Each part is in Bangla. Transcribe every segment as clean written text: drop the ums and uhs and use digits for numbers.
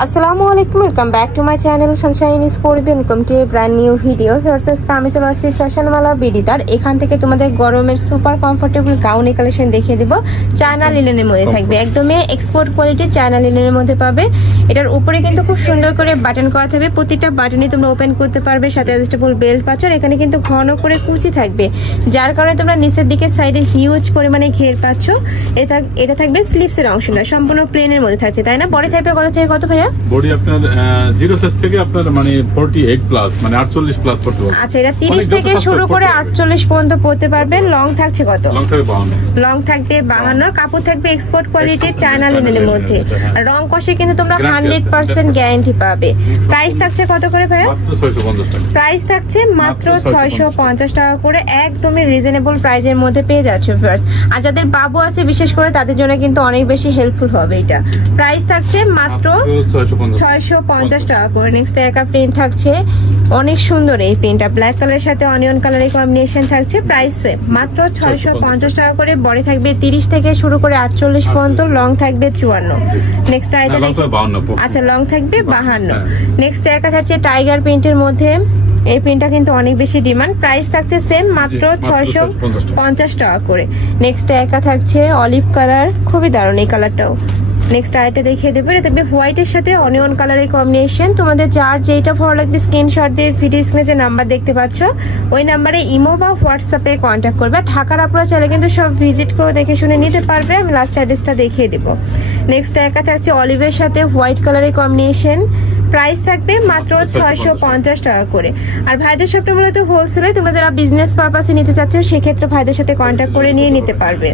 আসসালামু আলাইকুম, welcome back to my channel sunshine is পরিবে। Welcome to a brand new video. আমি চলে আসছি ফ্যাশনওয়ালা বিডিতার। এখান থেকে তোমাদের গরমের সুপার কমফোর্টেবল গাউনের কালেকশন দেখিয়ে দিব। চায়না লিনেনের মধ্যে থাকবে, একদমই এক্সপোর্ট কোয়ালিটি চায়না লিনেনের মধ্যে পাবে। এটার উপরে কিন্তু খুব সুন্দর করে বাটন করা থাকবে, প্রতিটা বাটনই তোমরা ওপেন করতে পারবে। সাথে অ্যাডজাস্টেবল বেল্ট পাচ্ছ। এখানে কিন্তু ঘন করে কুচি থাকবে, যার কারণে তোমরা নিচের দিকে সাইডে হিউজ পরিমাণে ঘের পাচ্ছ। এটা থাকবে স্লিভসের অংশটা, সম্পূর্ণ প্লেনের মধ্যে থাকছে, তাই না? বডি থাকবে কত থেকে কত ভাইয়া? বডি আপনার 0 সাইজ থেকে আপনার মানে 48 প্লাস মানে 48 প্লাস করতে পারবেন। আচ্ছা, এটা 30 থেকে শুরু করে 48 পর্যন্ত পড়তে পারবেন। লং থাকছে কত? লং থাকবে 52। লং থাকবে 52। কাপড় থাকবে এক্সপোর্ট কোয়ালিটির চায়না লিনেনের মধ্যে। রং কষে কিন্তু তোমরা 100% গ্যারান্টি পাবে। প্রাইস থাকছে কত করে ভাইয়া? মাত্র 650 টাকা। প্রাইস থাকছে মাত্র 650 টাকা করে, একদমই রিজনেবল প্রাইসের মধ্যে পেয়ে যাচ্ছে ভিউয়ার্স। আর যাদের বাবু আছে বিশেষ করে তাদের জন্য কিন্তু অনেক বেশি হেল্পফুল হবে এটা। প্রাইস থাকছে মাত্র 650 টাকা করে। নেক্সট একটা প্রিন্ট থাকছে, অনেক সুন্দর এই প্রিন্টটা, ব্ল্যাক কালারের সাথে অনিয়ন কালারের কম্বিনেশন থাকছে। প্রাইস মাত্র 650 টাকা করে। বডি থাকবে 30 থেকে শুরু করে 48 পর্যন্ত, লং থাকবে 54। নেক্সট আইটা দেখি। আচ্ছা, লং থাকবে 52। নেক্সট একটা থাকছে টাইগার প্রিন্টের মধ্যে, এই প্রিন্টটা কিন্তু অনেক বেশি ডিমান্ড। প্রাইস থাকছে সেম মাত্র 650 টাকা করে। নেক্সট একা থাকছে অলিভ কালার, খুবই দারুণ এই কালারটাও। নেক্সট আইটা দেখিয়ে দেবো, এটা দেখবে হোয়াইটের সাথে অনিয়ন কালারের কম্বিনেশন। তোমাদের যার যেটা ভালো লাগবে স্ক্রিনশট দিয়ে ভিডিও স্ক্রিনে যে নাম্বার দেখতে পাচ্ছ ওই নাম্বারে ইমো বা হোয়াটসঅ্যাপে কন্ট্যাক্ট করবে। ঢাকার আপনারা চাইলে কিন্তু সব ভিজিট করে দেখে শুনে নিতে পারবে। আমি লাস্ট অ্যাড্রেসটা দেখিয়ে দেবো। নেক্সট একা থাকছে অলিভের সাথে হোয়াইট কালারের কম্বিনেশন। প্রাইস থাকবে মাত্র 650 টাকা করে। আর ভাইদের শপটা মূলত হোলসেলে, তোমরা যারা বিজনেস পারপাসে নিতে চাচ্ছ সেক্ষেত্রে ভাইদের সাথে কন্ট্যাক্ট করে নিয়ে নিতে পারবে।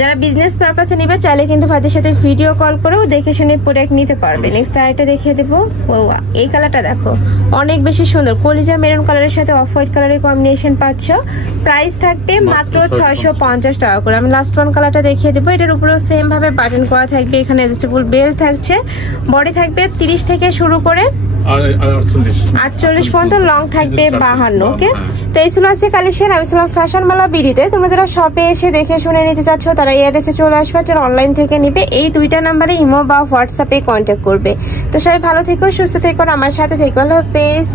যারা বিজনেস পারপাসে নিবে চাইলে কিন্তু ভাইদের সাথে ভিডিও কল করেও দেখে শুনে প্রোডাক্ট নিতে পারবে। নেক্সট আইটা দেখিয়ে দেবো, এই কালারটা দেখো অনেক বেশি সুন্দর, কলিজা মেরুন কালারের সাথে অফ হোয়াইট কালারের কম্বিনেশন পাচ্ছ। প্রাইস থাকবে মাত্র 650 টাকা করে। আমি লাস্ট ওয়ান কালারটা দেখিয়ে দেবো, এটার উপরেও সেম ভাবে বাটন করা থাকবে। এখানে অ্যাডজাস্টেবল বেল্ট থাকছে। বডি থাকবে 30 থেকে শুরু করে 48 পর্যন্ত, লং থাকবে 52। ওকে, তো এই ছিল আজকে কালেকশন। আমি ছিলাম ফ্যাশনওয়ালা বিডিতে। তোমরা যারা শপে এসে দেখে শুনে নিতে চাচ্ছ তারা এই অ্যাড্রেসে চলে আসবে। যারা অনলাইন থেকে নিবে এই দুইটা নাম্বারে ইমো বা হোয়াটসঅ্যাপে কন্ট্যাক্ট করবে। তো সবাই ভালো থেকো, সুস্থ থেকো, আমার সাথে থেকো। আল্লাহ হাফেজ।